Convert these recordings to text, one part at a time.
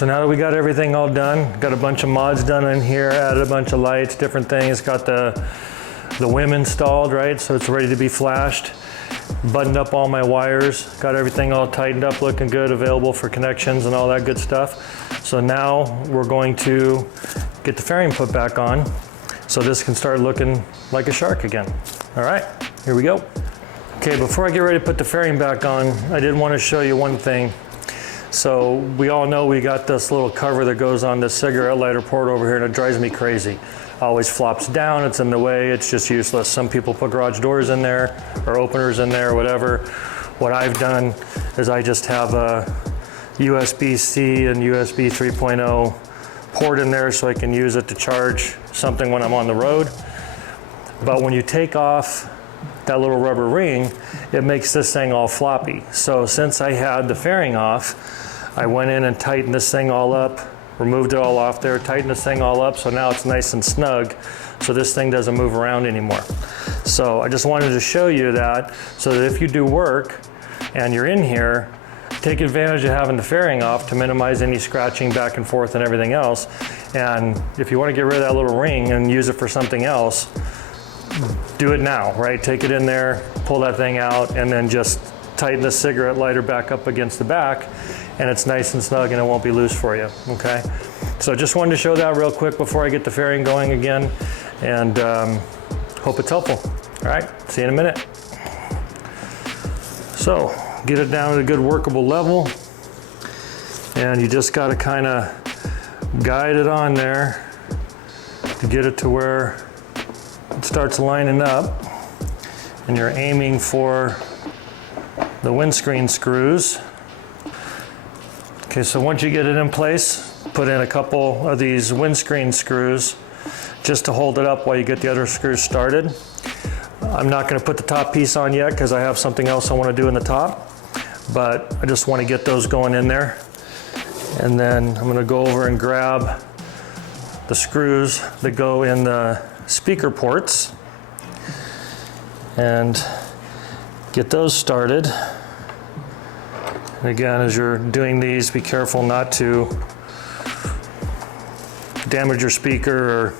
So now that we got everything all done, got a bunch of mods done in here, added a bunch of lights, different things, got the WIM installed, right? So it's ready to be flashed. Buttoned up all my wires, got everything all tightened up, looking good, available for connections and all that good stuff. So now we're going to get the fairing put back on so this can start looking like a shark again. All right, here we go. Okay, before I get ready to put the fairing back on, I did want to show you one thing. So we all know we got this little cover that goes on this cigarette lighter port over here, and it drives me crazy. Always flops down, it's in the way, it's just useless. Some people put garage doors in there or openers in there, whatever. What I've done is I just have a USB-C and USB 3.0 port in there so I can use it to charge something when I'm on the road. But when you take off that little rubber ring, it makes this thing all floppy. So since I had the fairing off, I went in and tightened this thing all up, removed it all off there, tightened this thing all up, so now it's nice and snug, so this thing doesn't move around anymore. So I just wanted to show you that, so that if you do work and you're in here, take advantage of having the fairing off to minimize any scratching back and forth and everything else. And if you want to get rid of that little ring and use it for something else, do it now, right? Take it in there, pull that thing out, and then just tighten the cigarette lighter back up against the back, and it's nice and snug and it won't be loose for you, okay? So just wanted to show that real quick before I get the fairing going again, and hope it's helpful. All right, see you in a minute. So get it down at a good workable level, and you just gotta kinda guide it on there to get it to where it starts lining up, and you're aiming for the windscreen screws. Okay, so once you get it in place, put in a couple of these windscreen screws just to hold it up while you get the other screws started. I'm not going to put the top piece on yet because I have something else I want to do in the top, but I just want to get those going in there. And then I'm going to go over and grab the screws that go in the speaker ports and get those started. And again, as you're doing these, be careful not to damage your speaker or,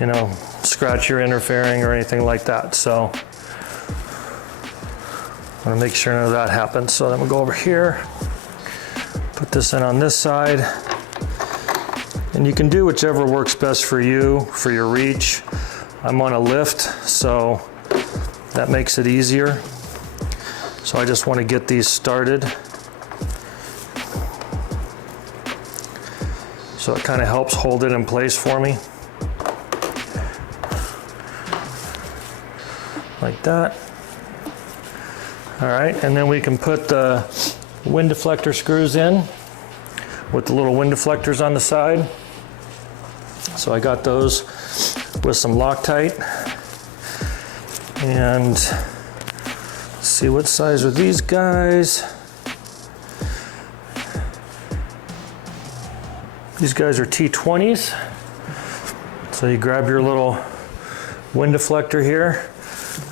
you know, scratch your interfering or anything like that. So I want to make sure none of that happens. So then we'll go over here, put this in on this side, and you can do whichever works best for you, for your reach. I'm on a lift, so that makes it easier. So I just want to get these started. So it kind of helps hold it in place for me. Like that. All right, and then we can put the wind deflector screws in with the little wind deflectors on the side. So I got those with some Loctite. And let's see, what size are these guys? These guys are T20s. So you grab your little wind deflector here.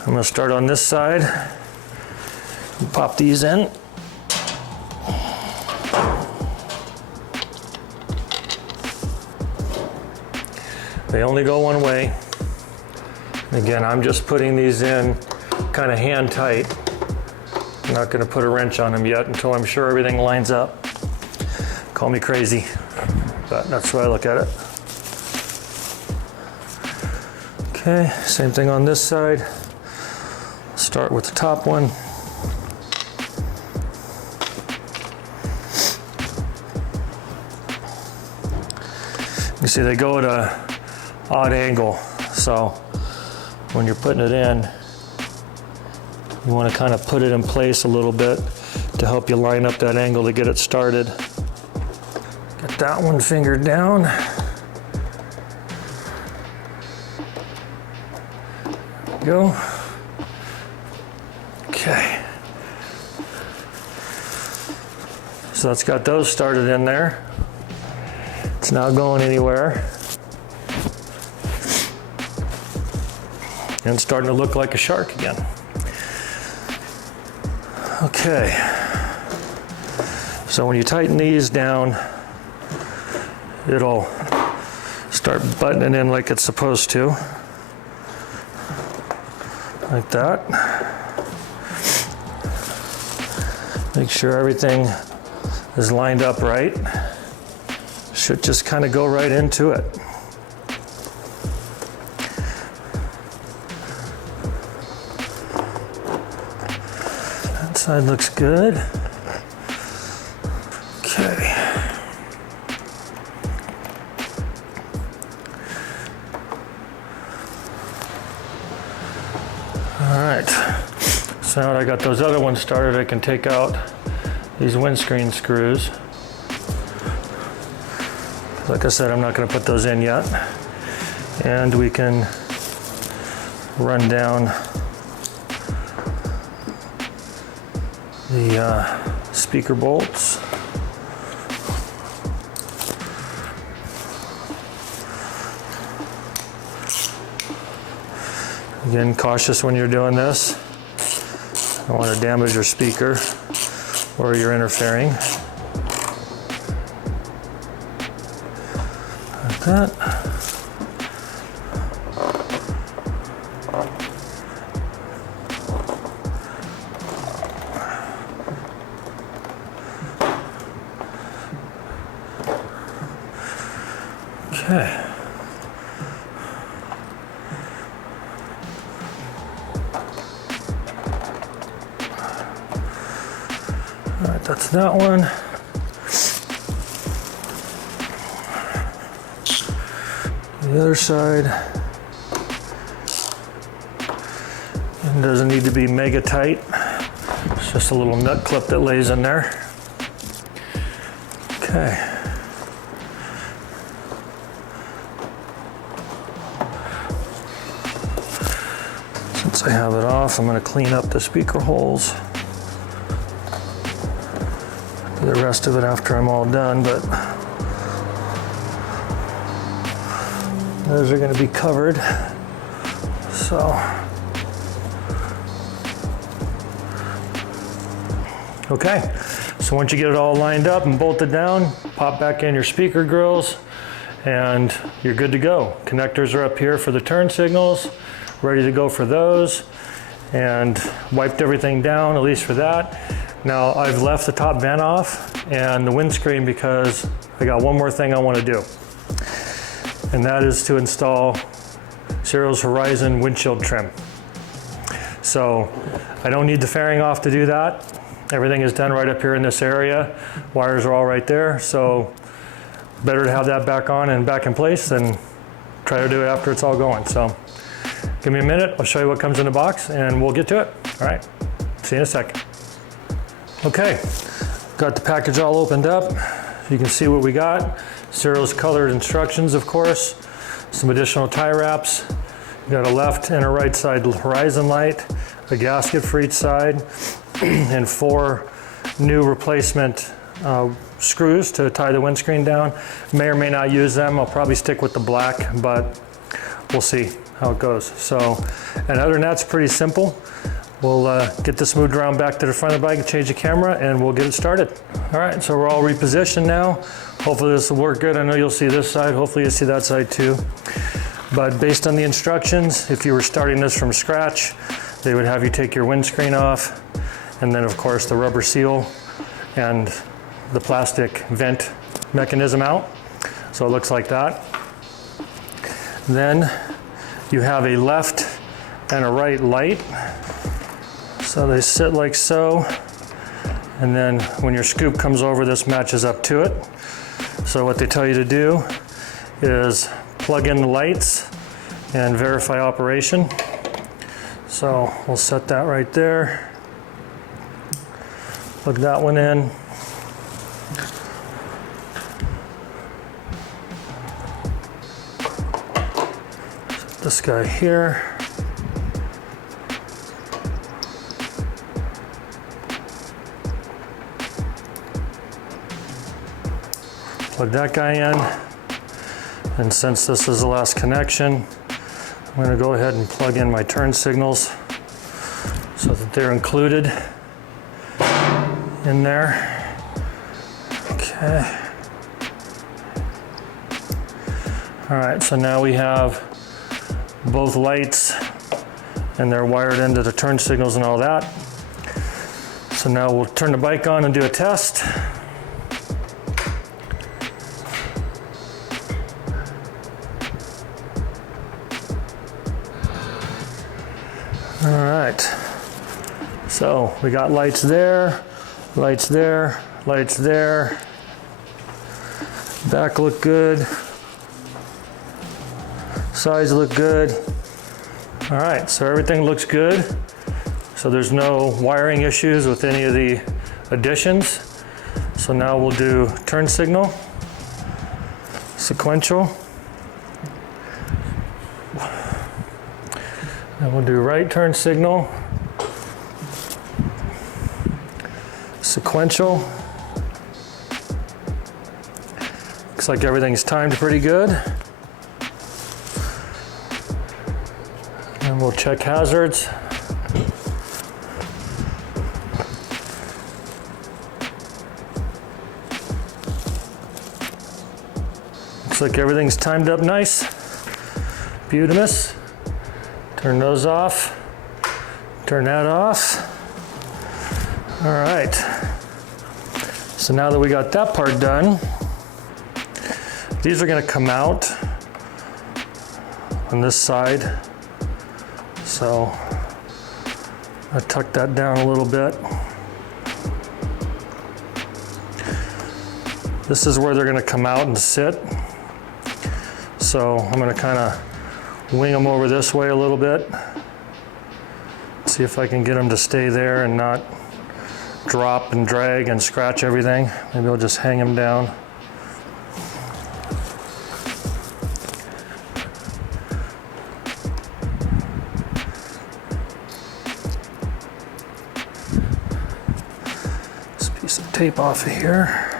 I'm going to start on this side and pop these in. They only go one way. Again, I'm just putting these in kind of hand tight. I'm not going to put a wrench on them yet until I'm sure everything lines up. Call me crazy, but that's the way I look at it. Okay, same thing on this side. Start with the top one. You see they go at an odd angle, so when you're putting it in, you want to kind of put it in place a little bit to help you line up that angle to get it started. Get that one finger down. Go. Okay. So that's got those started in there. It's not going anywhere. And it's starting to look like a shark again. Okay. So when you tighten these down, it'll start buttoning in like it's supposed to. Like that. Make sure everything is lined up right. Should just kind of go right into it. That side looks good. Okay. All right. So now that I got those other ones started, I can take out these windscreen screws. Like I said, I'm not going to put those in yet. And we can run down the speaker bolts. Again, cautious when you're doing this. Don't want to damage your speaker or you're interfering. Like that. Okay. All right, that's that one. The other side. It doesn't need to be mega tight. It's just a little nut clip that lays in there. Okay. Since I have it off, I'm going to clean up the speaker holes. Do the rest of it after I'm all done, but those are going to be covered. So okay, so once you get it all lined up and bolted down, pop back in your speaker grills and you're good to go. Connectors are up here for the turn signals, ready to go for those, and wiped everything down, at least for that. Now I've left the top vent off and the windscreen because I got one more thing I want to do. And that is to install Ciro's Horizon windshield trim. So I don't need the fairing off to do that. Everything is done right up here in this area. Wires are all right there. So better to have that back on and back in place than try to do it after it's all going. So give me a minute. I'll show you what comes in the box and we'll get to it. All right, see you in a second. Okay, got the package all opened up. You can see what we got. Ciro's colored instructions, of course. Some additional tie wraps. You got a left and a right side horizon light, a gasket for each side, and 4 new replacement screws to tie the windscreen down. May or may not use them. I'll probably stick with the black, but we'll see how it goes. So, and other than that, it's pretty simple. We'll get this moved around back to the front of the bike and change the camera and we'll get it started. All right, so we're all repositioned now. Hopefully this will work good. I know you'll see this side, hopefully you'll see that side too. But based on the instructions, if you were starting this from scratch, they would have you take your windscreen off and then of course the rubber seal and the plastic vent mechanism out. So it looks like that. Then you have a left and a right light. So they sit like so, and then when your scoop comes over, this matches up to it. So what they tell you to do is plug in the lights and verify operation. So we'll set that right there. Plug that one in. Set this guy here. Plug that guy in, and since this is the last connection, I'm going to go ahead and plug in my turn signals so that they're included in there. Okay. All right, so now we have both lights and they're wired into the turn signals and all that. So now we'll turn the bike on and do a test. All right, so we got lights there, lights there, lights there. Back look good. Sides look good. All right, so everything looks good. So there's no wiring issues with any of the additions. So now we'll do turn signal, sequential. And we'll do right turn signal, sequential. Looks like everything's timed pretty good. And we'll check hazards. Looks like everything's timed up nice. Beautimous. Turn those off. Turn that off. All right. So now that we got that part done, these are going to come out on this side. So I tuck that down a little bit. This is where they're going to come out and sit. So I'm going to kind of wing them over this way a little bit. See if I can get them to stay there and not drop and drag and scratch everything. Maybe I'll just hang them down. This piece of tape off of here.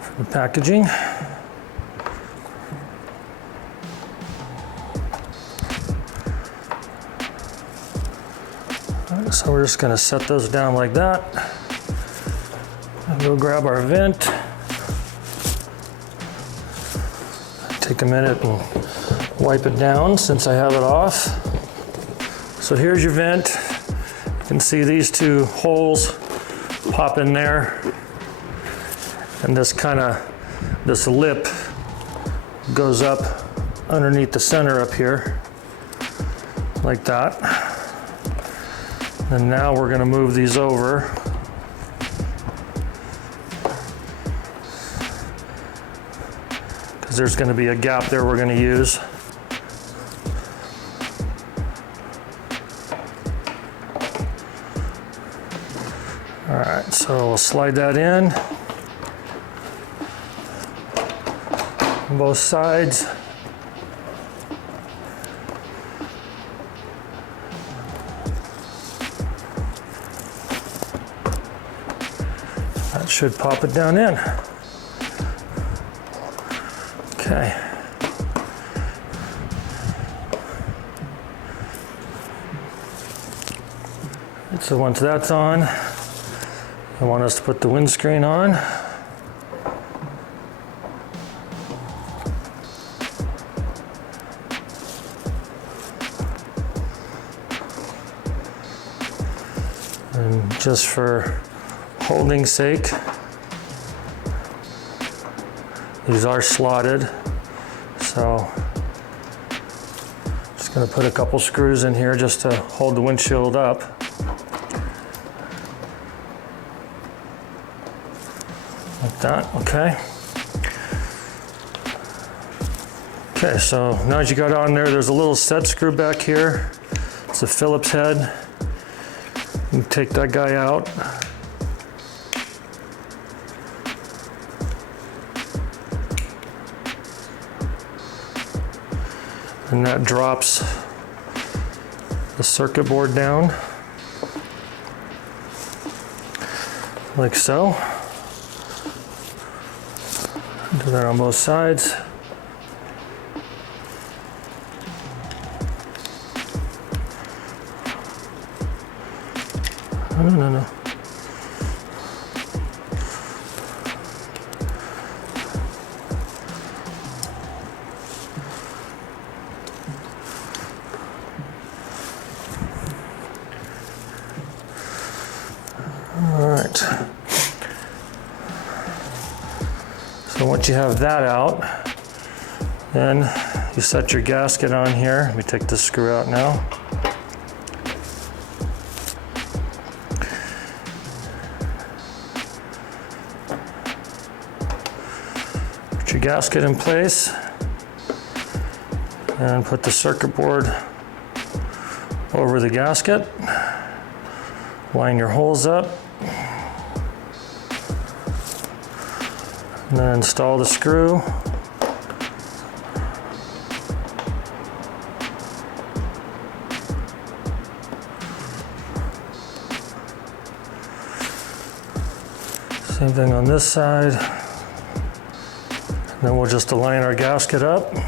For the packaging. So we're just going to set those down like that. And we'll grab our vent. Take a minute and wipe it down since I have it off. So here's your vent. You can see these two holes pop in there. And this lip goes up underneath the center up here, like that. And now we're going to move these over. Because there's going to be a gap there we're going to use. All right, so we'll slide that in on both sides. That should pop it down in. Okay. So once that's on, I want us to put the windscreen on. And just for holding sake, these are slotted, so just going to put a couple screws in here just to hold the windshield up. Like that, okay. Okay, so now that you got on there, there's a little set screw back here. It's a Phillips head. You can take that guy out. And that drops the circuit board down, like so. Do that on both sides. No. All right. So once you have that out, then you set your gasket on here. Let me take this screw out now. Put your gasket in place and put the circuit board over the gasket. Line your holes up. And then install the screw. Same thing on this side. And then we'll just align our gasket up. Make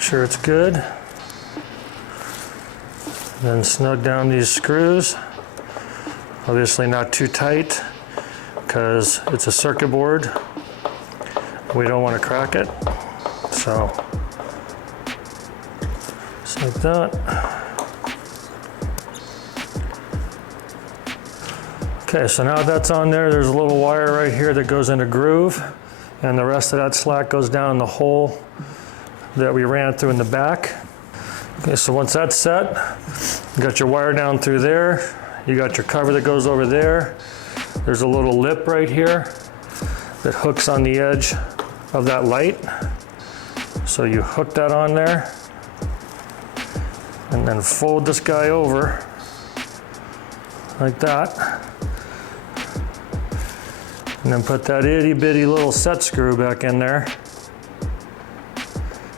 sure it's good. Then snug down these screws. Obviously not too tight because it's a circuit board. We don't want to crack it. So, just like that. Okay, so now that's on there, there's a little wire right here that goes in a groove, and the rest of that slack goes down the hole that we ran through in the back. Okay, so once that's set, you got your wire down through there, you got your cover that goes over there. There's a little lip right here that hooks on the edge of that light. So you hook that on there, and then fold this guy over like that. And then put that itty bitty little set screw back in there.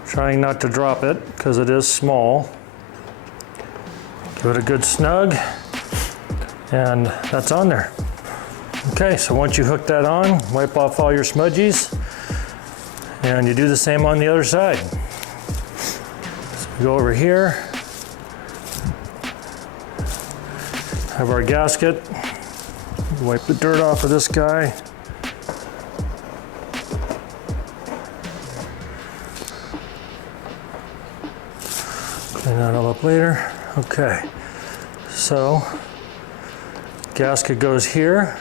Trying not to drop it because it is small. Give it a good snug, and that's on there. Okay, so once you hook that on, wipe off all your smudgies, and you do the same on the other side. So we go over here, have our gasket, wipe the dirt off of this guy. Clean that all up later. Okay, so gasket goes here,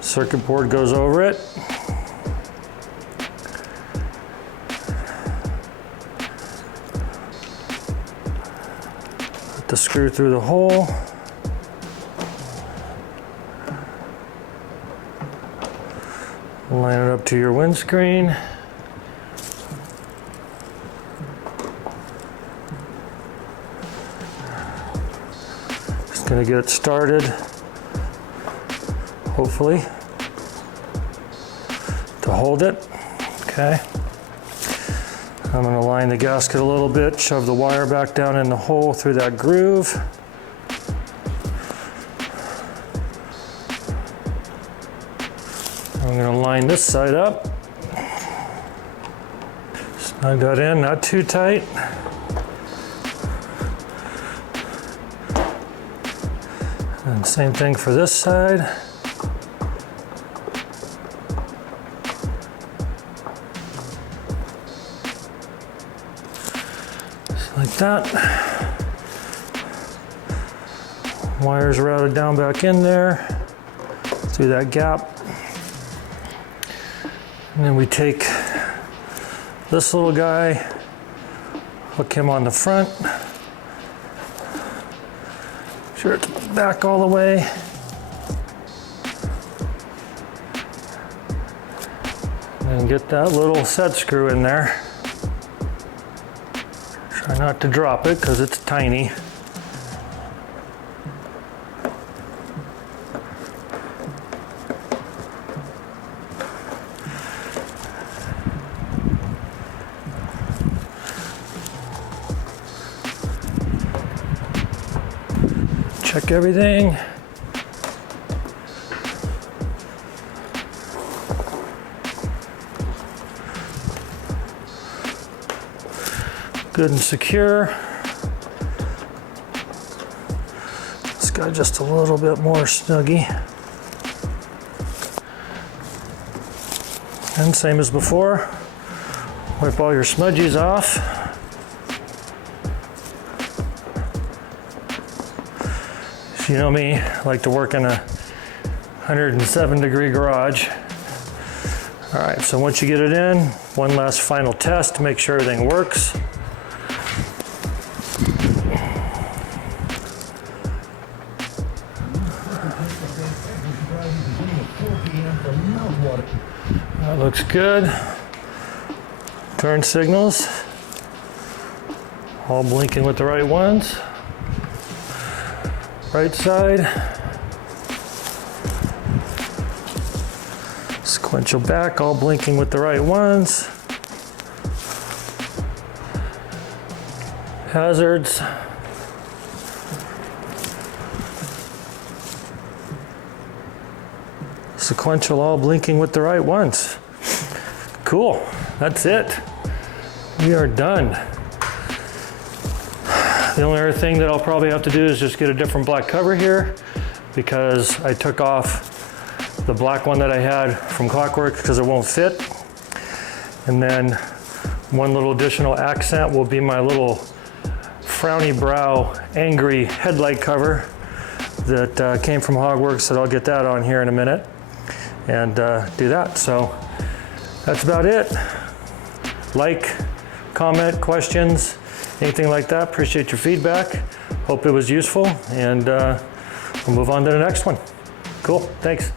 circuit board goes over it. Put the screw through the hole. Line it up to your windscreen. Just gonna get it started, hopefully, to hold it. Okay. I'm gonna line the gasket a little bit, shove the wire back down in the hole through that groove. I'm gonna line this side up. Snug that in, not too tight. And same thing for this side. Just like that. Wires routed down back in there through that gap. And then we take this little guy, hook him on the front. Make sure it's back all the way. And get that little set screw in there. Try not to drop it because it's tiny. Check everything. Good and secure. got just a little bit more snuggy. And same as before, wipe all your smudgies off. You know me, I like to work in a 107-degree garage. All right, so once you get it in, one last final test to make sure everything works. That looks good. Turn signals, all blinking with the right ones. Right side. Sequential back, all blinking with the right ones. Hazards. Sequential, all blinking with the right ones. Cool, that's it. We are done. The only other thing that I'll probably have to do is just get a different black cover here, because I took off the black one that I had from Clockwork because it won't fit. And then one little additional accent will be my little frowny brow, angry headlight cover that came from Hogworks, so I'll get that on here in a minute and do that. So that's about it. Like, comment, questions, anything like that. Appreciate your feedback. Hope it was useful, and we'll move on to the next one. Cool, thanks.